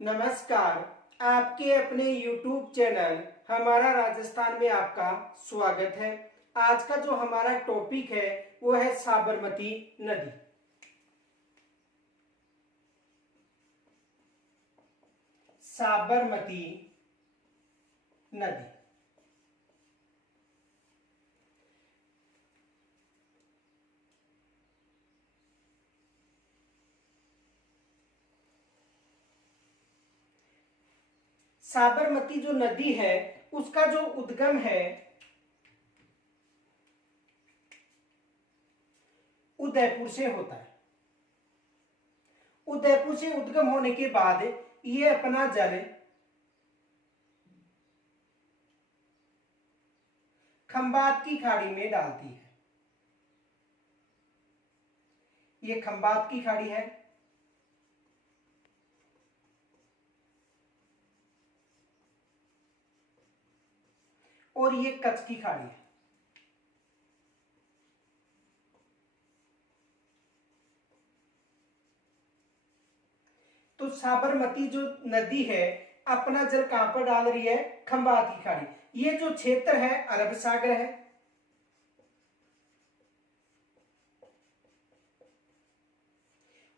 नमस्कार। आपके अपने YouTube चैनल हमारा राजस्थान में आपका स्वागत है। आज का जो हमारा टॉपिक है वो है साबरमती नदी। साबरमती नदी साबरमती जो नदी है उसका जो उद्गम है उदयपुर से होता है। उदयपुर से उद्गम होने के बाद ये अपना जल खंबात की खाड़ी में डालती है। ये खंबात की खाड़ी है और ये कच्छ की खाड़ी है। तो साबरमती जो नदी है अपना जल कहां पर डाल रही है? खंबात की खाड़ी। ये जो क्षेत्र है अरब सागर है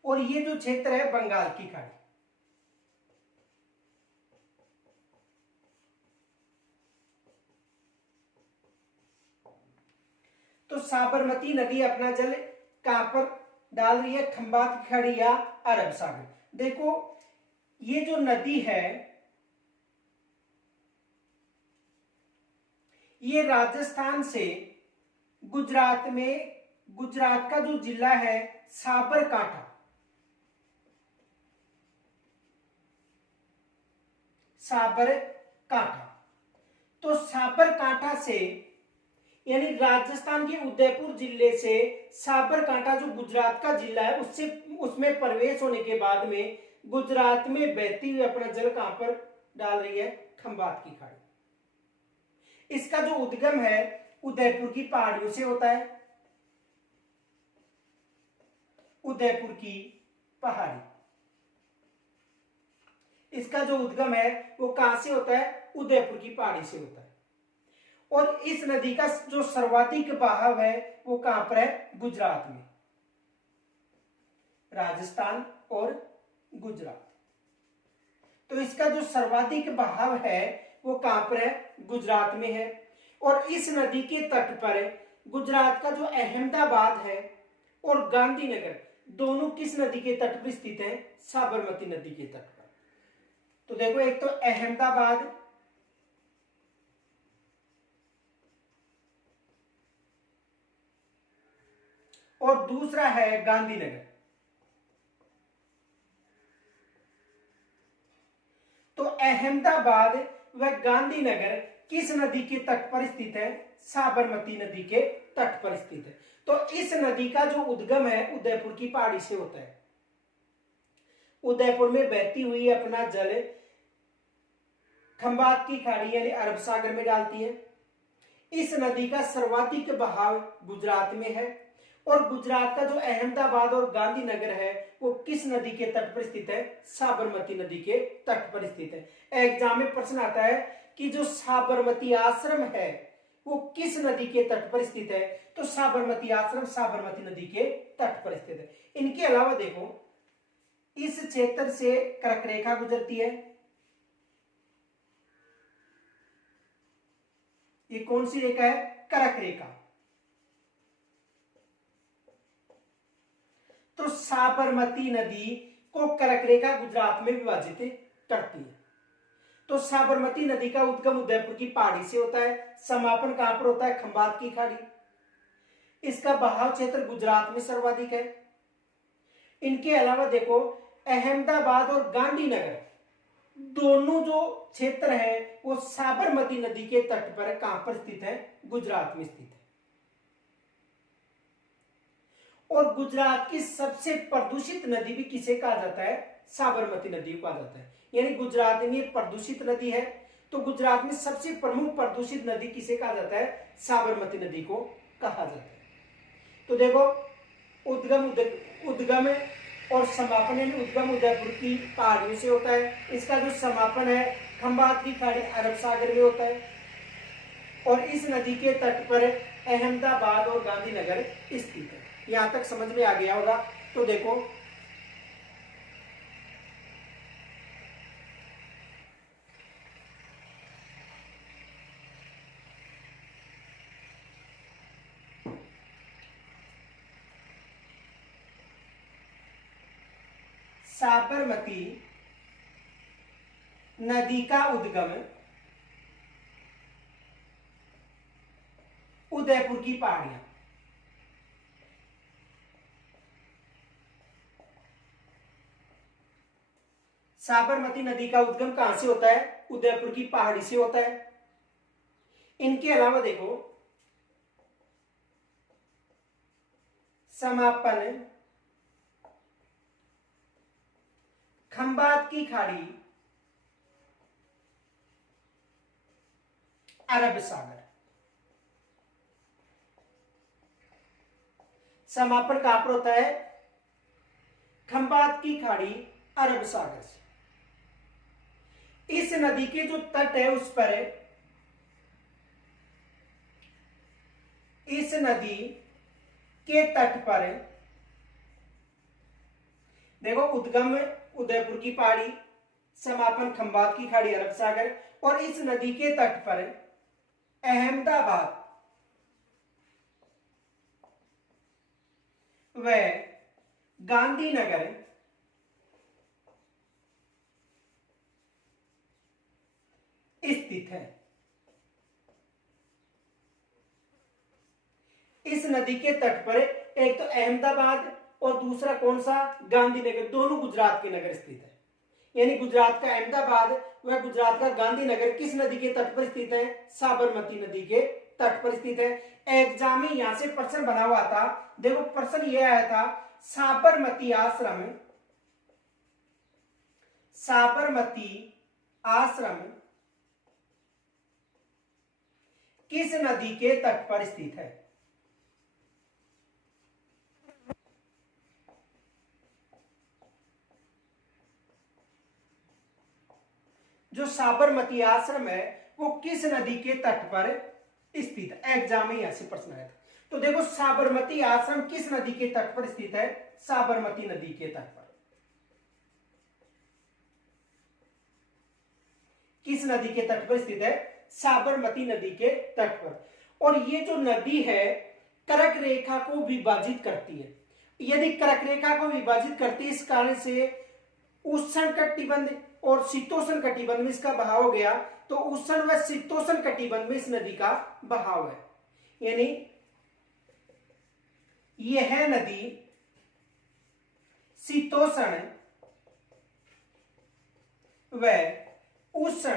और ये जो क्षेत्र है बंगाल की खाड़ी। तो साबरमती नदी अपना जल कहां पर डाल रही है? खंबात की खाड़ी या अरब सागर। देखो ये जो नदी है ये राजस्थान से गुजरात में, गुजरात का जो जिला है साबरकांठा, साबरकांठा, तो साबरकांठा से यानी राजस्थान के उदयपुर जिले से साबरकांठा जो गुजरात का जिला है उससे उसमें प्रवेश होने के बाद में गुजरात में बहती हुई अपना जल कहां पर डाल रही है? खंबात की खाड़ी। इसका जो उद्गम है उदयपुर की पहाड़ियों से होता है। उदयपुर की पहाड़ी, इसका जो उद्गम है वो कहां से होता है? उदयपुर की पहाड़ी से होता है। और इस नदी का जो सर्वाधिक बहाव है वो कहां पर है? गुजरात में, राजस्थान और गुजरात। तो इसका जो सर्वाधिक बहाव है वो कहां पर है? गुजरात में है। और इस नदी के तट पर गुजरात का जो अहमदाबाद है और गांधीनगर दोनों किस नदी के तट पर स्थित है? साबरमती नदी के तट पर। तो देखो एक तो अहमदाबाद और दूसरा है गांधीनगर। तो अहमदाबाद व गांधीनगर किस नदी के तट पर स्थित है? साबरमती नदी के तट पर स्थित है। तो इस नदी का जो उद्गम है उदयपुर की पहाड़ी से होता है। उदयपुर में बहती हुई अपना जल खंबात की खाड़ी यानी अरब सागर में डालती है। इस नदी का सर्वाधिक बहाव गुजरात में है और गुजरात का जो अहमदाबाद और गांधीनगर है वो किस नदी के तट पर स्थित है? साबरमती नदी के तट पर स्थित है। एग्जाम में प्रश्न आता है कि जो साबरमती आश्रम है वो किस नदी के तट पर स्थित है? तो साबरमती आश्रम साबरमती नदी के तट पर स्थित है। इनके अलावा देखो इस क्षेत्र से कर्क रेखा गुजरती है। ये कौन सी रेखा है? कर्क रेखा। तो साबरमती नदी को कर्क रेखा गुजरात में विभाजित करती है। तो साबरमती नदी का उद्गम उदयपुर की पहाड़ी से होता है। समापन कहां पर होता है? खंबात की खाड़ी। इसका बहाव क्षेत्र गुजरात में सर्वाधिक है। इनके अलावा देखो अहमदाबाद और गांधीनगर दोनों जो क्षेत्र है वो साबरमती नदी के तट पर कहां पर स्थित है? गुजरात में स्थित है। और गुजरात की सबसे प्रदूषित नदी भी किसे कहा जाता है? साबरमती नदी को कहा जाता है। यानी गुजरात में प्रदूषित नदी है तो गुजरात में सबसे प्रमुख प्रदूषित नदी किसे कहा जाता है? साबरमती नदी को कहा जाता है। तो देखो उद्गम और समापन यानी उद्गम उदयपुर की पहाड़ियों से होता है। इसका जो समापन है खंबात की खाड़ी अरब सागर में होता है और इस नदी के तट पर अहमदाबाद और गांधीनगर स्थित है। यहां तक समझ में आ गया होगा। तो देखो साबरमती नदी का उद्गम उदयपुर की पहाड़ियां। साबरमती नदी का उद्गम कहां से होता है? उदयपुर की पहाड़ी से होता है। इनके अलावा देखो समापन खंबात की खाड़ी अरब सागर। समापन कहां पर होता है? खंबात की खाड़ी अरब सागर से। इस नदी के जो तट है उस पर इस नदी के तट पर देखो उद्गम उदयपुर की पहाड़ी, समापन खंबात की खाड़ी अरब सागर और इस नदी के तट पर अहमदाबाद व गांधीनगर स्थित है। इस नदी के तट पर एक तो अहमदाबाद और दूसरा कौन सा? गांधीनगर, दोनों गुजरात के नगर स्थित है। यानी गुजरात का अहमदाबाद व गुजरात का गांधीनगर किस नदी के तट पर स्थित है? साबरमती नदी के तट पर स्थित है। एग्जाम में यहां से प्रश्न बना हुआ था। देखो प्रश्न यह आया था साबरमती आश्रम किस नदी के तट पर स्थित है? जो साबरमती आश्रम है वो किस नदी के तट पर स्थित है? एग्जाम में यहां से प्रश्न आया था। तो देखो साबरमती आश्रम किस नदी के तट पर स्थित है? साबरमती नदी के तट पर। किस नदी के तट पर स्थित है? साबरमती नदी के तट पर। और ये जो नदी है कर्क रेखा को विभाजित करती है। यदि कर्क रेखा को विभाजित करती है इस कारण से उष्ण कटिबंध और शीतोष्ण कटिबंध में इसका बहाव हो गया, तो उष्ण व शीतोष्ण कटिबंध में इस नदी का बहाव है। यानी यह नदी शीतोष्ण व उष्ण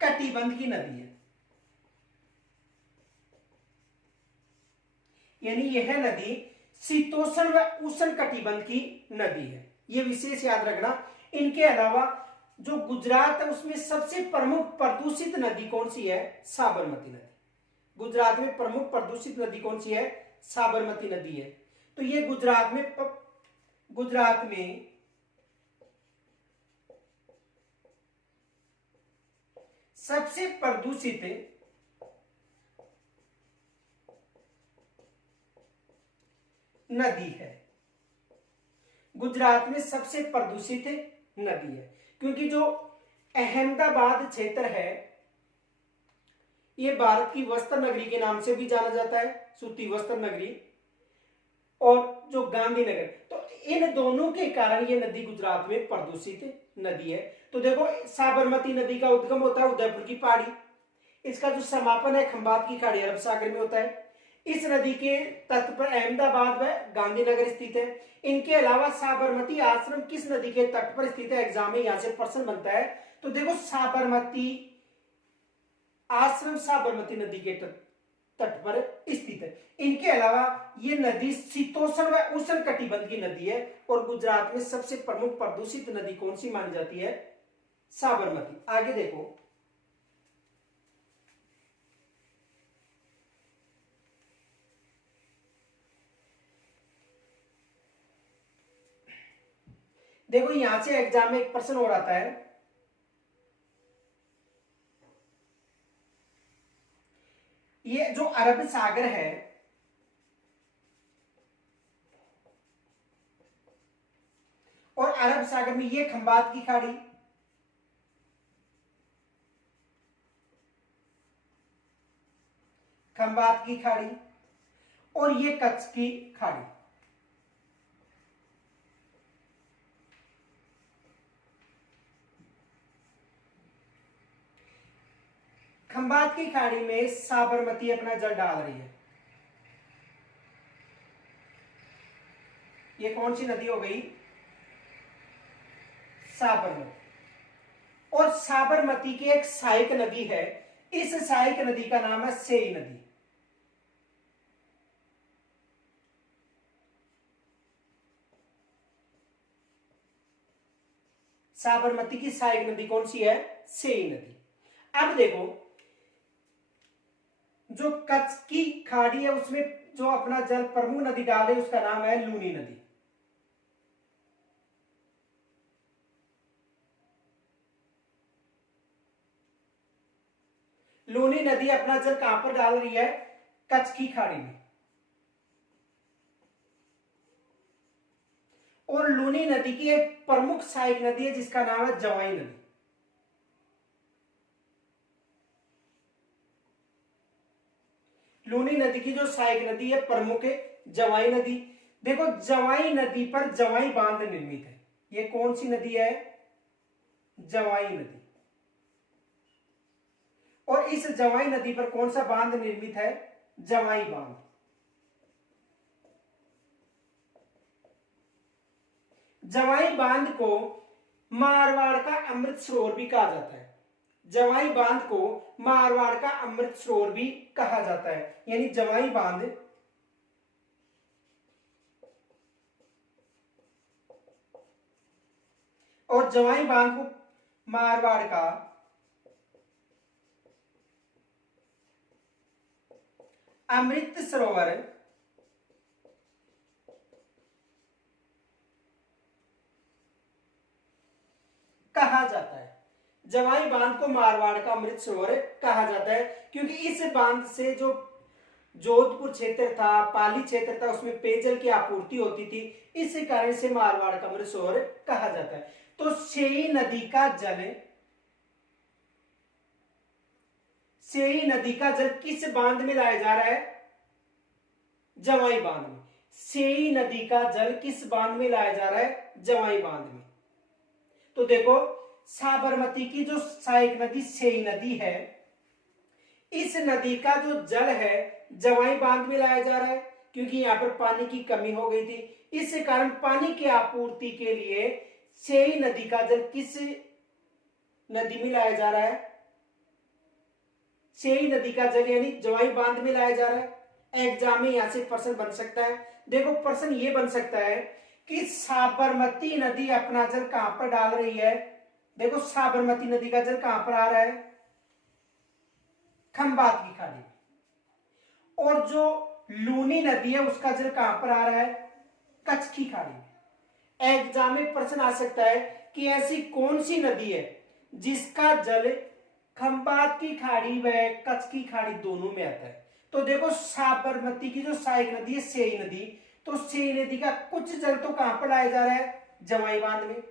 कटिबंध की नदी है। यानी यह नदी शीतोष्ण व उष्ण कटिबंध की नदी है, यह विशेष याद रखना। इनके अलावा जो गुजरात है उसमें सबसे प्रमुख प्रदूषित नदी कौन सी है? साबरमती नदी। गुजरात में प्रमुख प्रदूषित नदी कौन सी है? साबरमती नदी है। तो ये गुजरात में सबसे प्रदूषित नदी है। गुजरात में सबसे प्रदूषित नदी है क्योंकि जो अहमदाबाद क्षेत्र है ये भारत की वस्त्र नगरी के नाम से भी जाना जाता है, सूती वस्त्र नगरी, और जो गांधीनगर, तो इन दोनों के कारण ये नदी गुजरात में प्रदूषित नदी है। तो देखो साबरमती नदी का उद्गम होता है उदयपुर की पहाड़ी, इसका जो समापन है खंबात की खाड़ी अरब सागर में होता है। इस नदी के तट पर अहमदाबाद व गांधीनगर स्थित है। इनके अलावा साबरमती आश्रम किस नदी के तट पर स्थित है? एग्जाम में यहां से प्रश्न बनता है। तो देखो साबरमती आश्रम साबरमती नदी के तट पर स्थित है। इनके अलावा ये नदी शीतोष्ण व उष्ण कटिबंध की नदी है और गुजरात में सबसे प्रमुख प्रदूषित नदी कौन सी मानी जाती है? साबरमती। आगे देखो देखो यहां से एग्जाम में एक प्रश्न और आता है, ये जो अरब सागर है, और अरब सागर में ये खंबात की खाड़ी, खंबात की खाड़ी, और ये कच्छ की खाड़ी। खंबात की खाड़ी में साबरमती अपना जल डाल रही है। ये कौन सी नदी हो गई? साबरमती। और साबरमती की एक सहायक नदी है, इस सहायक नदी का नाम है सेई नदी। साबरमती की सहायक नदी कौन सी है? सेई नदी। अब देखो, जो कच्छ की खाड़ी है उसमें जो अपना जल प्रमुख नदी डाल रही है उसका नाम है लूनी नदी। लूनी नदी अपना जल कहां पर डाल रही है? कच्छ की खाड़ी में। और लूनी नदी की एक प्रमुख सहायक नदी है जिसका नाम है जवाई नदी। लूनी नदी की जो सहायक नदी है प्रमुख है जवाई नदी। देखो जवाई नदी पर जवाई बांध निर्मित है। ये कौन सी नदी है? जवाई नदी। और इस जवाई नदी पर कौन सा बांध निर्मित है? जवाई बांध। जवाई बांध को मारवाड़ का अमृत सरोवर भी कहा जाता है। जवाई बांध को मारवाड़ का अमृत सरोवर भी कहा जाता है। यानी जवाई बांध और जवाई बांध को मारवाड़ का अमृत सरोवर कहा जाता है। जवाई बांध को मारवाड़ का अमृत सरोवर कहा जाता है क्योंकि इस बांध से जो जोधपुर क्षेत्र था, पाली क्षेत्र था, उसमें पेयजल की आपूर्ति होती थी। इस कारण से मारवाड़ का अमृत सरोवर कहा जाता है। तो सेई नदी का जल, सेई नदी का जल किस बांध में लाया जा रहा है? जवाई बांध में। सेई नदी का जल किस बांध में लाया जा रहा है? जवाई बांध में। तो देखो साबरमती की जो सहायक नदी सेई नदी है, इस नदी का जो जल है जवाई बांध में लाया जा रहा है क्योंकि यहां पर पानी की कमी हो गई थी। इस कारण पानी की आपूर्ति के लिए सेई नदी का जल किस नदी में लाया जा रहा है? सेई नदी का जल यानी जवाई बांध में लाया जा रहा है। एग्जाम में यहां से प्रश्न बन सकता है। देखो प्रश्न ये बन सकता है कि साबरमती नदी अपना जल कहां पर डाल रही है? देखो साबरमती नदी का जल कहां पर आ रहा है? खंबात की खाड़ी। और जो लूनी नदी है उसका जल कहां पर आ रहा है? कच्छ की खाड़ी। एग्जाम में प्रश्न आ सकता है कि ऐसी कौन सी नदी है जिसका जल खंबात की खाड़ी व कच्छ की खाड़ी दोनों में आता है? तो देखो साबरमती की जो सहायक नदी है सेई नदी, तो सेई नदी का कुछ जल तो कहां पर लाया जा रहा है? जवाई बांध में।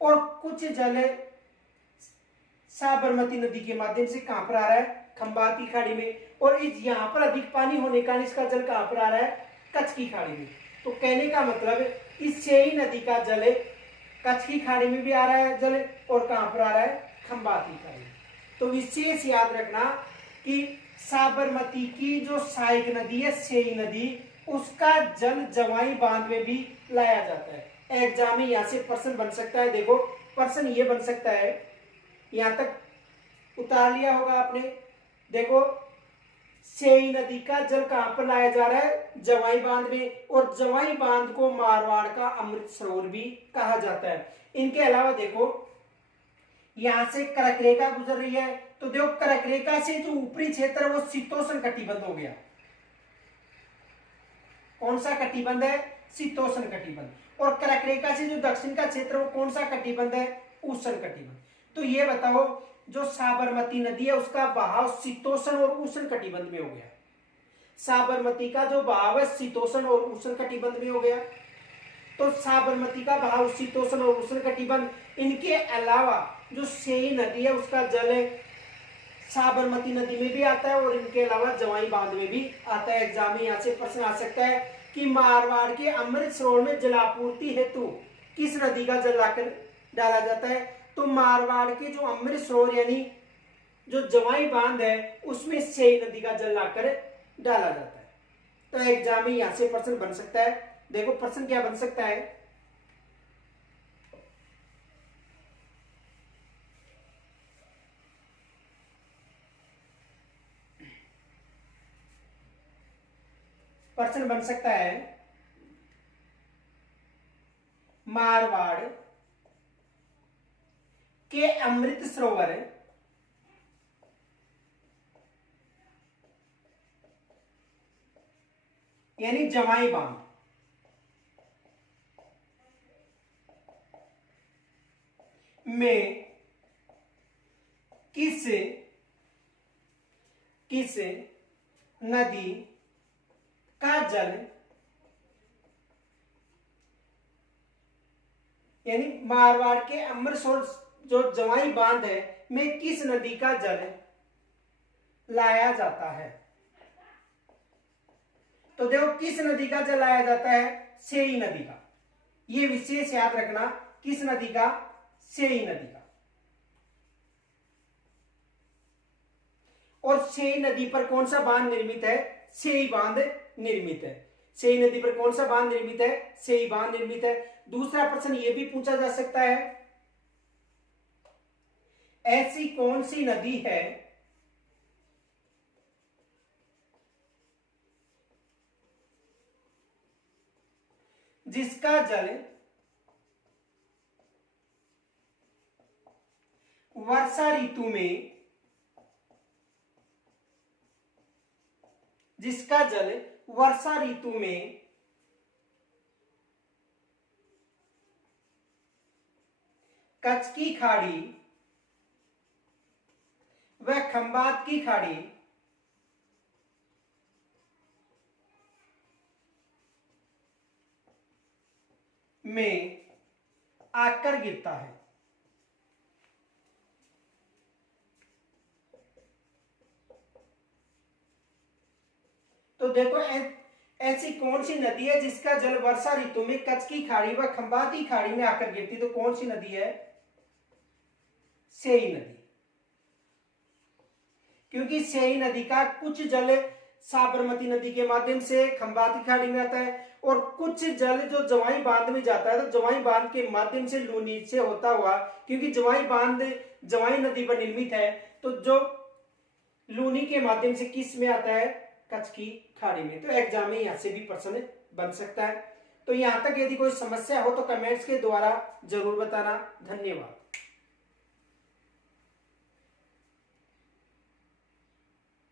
और कुछ जल साबरमती नदी के माध्यम से कहां पर आ रहा है? खंबात की खाड़ी में। और इस यहां पर अधिक पानी होने का इसका जल कहां पर आ रहा है? कच्छ की खाड़ी में। तो कहने का मतलब इस सेई नदी का जल कच्छ की खाड़ी में भी आ रहा है जल, और कहां पर आ रहा है? खंबात की खाड़ी में। तो विशेष याद रखना कि साबरमती की जो सहायक नदी है सेई नदी, उसका जल जवाई बांध में भी लाया जाता है। एग्जाम में यहां से प्रश्न बन सकता है। देखो प्रश्न ये बन सकता है, यहां तक उतार लिया होगा आपने। देखो सेई नदी का जल कहां पर लाया जा रहा है? जवाई बांध में। और जवाई बांध को मारवाड़ का अमृत सरोवर भी कहा जाता है। इनके अलावा देखो यहां से कर्क रेखा गुजर रही है, तो देखो कर्क रेखा से जो ऊपरी क्षेत्र है वो शीतोष्ण कटिबंध हो गया। कौन सा कटिबंध है? शीतोष्ण कटिबंध। और कर्करेखा से जो दक्षिण का क्षेत्र वो कौन सा कटिबंध है? उष्ण कटिबंध। तो ये बताओ, जो साबरमती नदी है उसका बहाव शीतोष्ण और उष्ण कटिबंध में हो गया। साबरमती का जो बहाव है शीतोष्ण और उष्ण कटिबंध में हो गया। तो साबरमती का बहाव शीतोष्ण और उष्ण कटिबंध, इनके अलावा जो सेई नदी है उसका जल साबरमती नदी में भी आता है और इनके अलावा जवाई बांध में भी आता है। एग्जाम में यहाँ से प्रश्न आ सकता है कि मारवाड़ के अमृत सरोवर में जलापूर्ति हेतु किस नदी का जल लाकर डाला जाता है? तो मारवाड़ के जो अमृत सरोवर यानी जो जवाई बांध है उसमें सेई नदी का जल लाकर डाला जाता है। तो एग्जाम में यहां से प्रश्न बन सकता है। देखो प्रश्न क्या बन सकता है, प्रश्न बन सकता है मारवाड़ के अमृत सरोवर यानी जवाई बांध में किस नदी का जल यानी मारवाड़ के अमृत सरोवर जो जवाई बांध है में किस नदी का जल लाया जाता है? तो देखो किस नदी का जल लाया जाता है? सेई नदी का। ये विशेष याद रखना, किस नदी का? सेई नदी का। और सेई नदी पर कौन सा बांध निर्मित है? सेई बांध निर्मित है। सेई नदी पर कौन सा बांध निर्मित है? सेई बांध निर्मित है। दूसरा प्रश्न यह भी पूछा जा सकता है, ऐसी कौन सी नदी है जिसका जल वर्षा ऋतु में कच्छ की खाड़ी व खंबात की खाड़ी में आकर गिरता है? तो देखो ऐसी कौन सी नदी है जिसका जल वर्षा ऋतु में कच्छ की खाड़ी व खंबात की खाड़ी में आकर गिरती? तो कौन सी नदी है? सेई नदी। क्योंकि सेई नदी का कुछ जल साबरमती नदी के माध्यम से खंबात की खाड़ी में आता है और कुछ जल जो जवाई बांध में जाता है तो जवाई बांध के माध्यम से लूनी से होता हुआ, क्योंकि जवाई बांध जवाई नदी पर निर्मित है, तो जो लूनी के माध्यम से किस में आता है? कच्छ की खाड़ी में। तो एग्जाम में यहां से भी प्रश्न बन सकता है। तो यहां तक यदि कोई समस्या हो तो कमेंट्स के द्वारा जरूर बताना। धन्यवाद।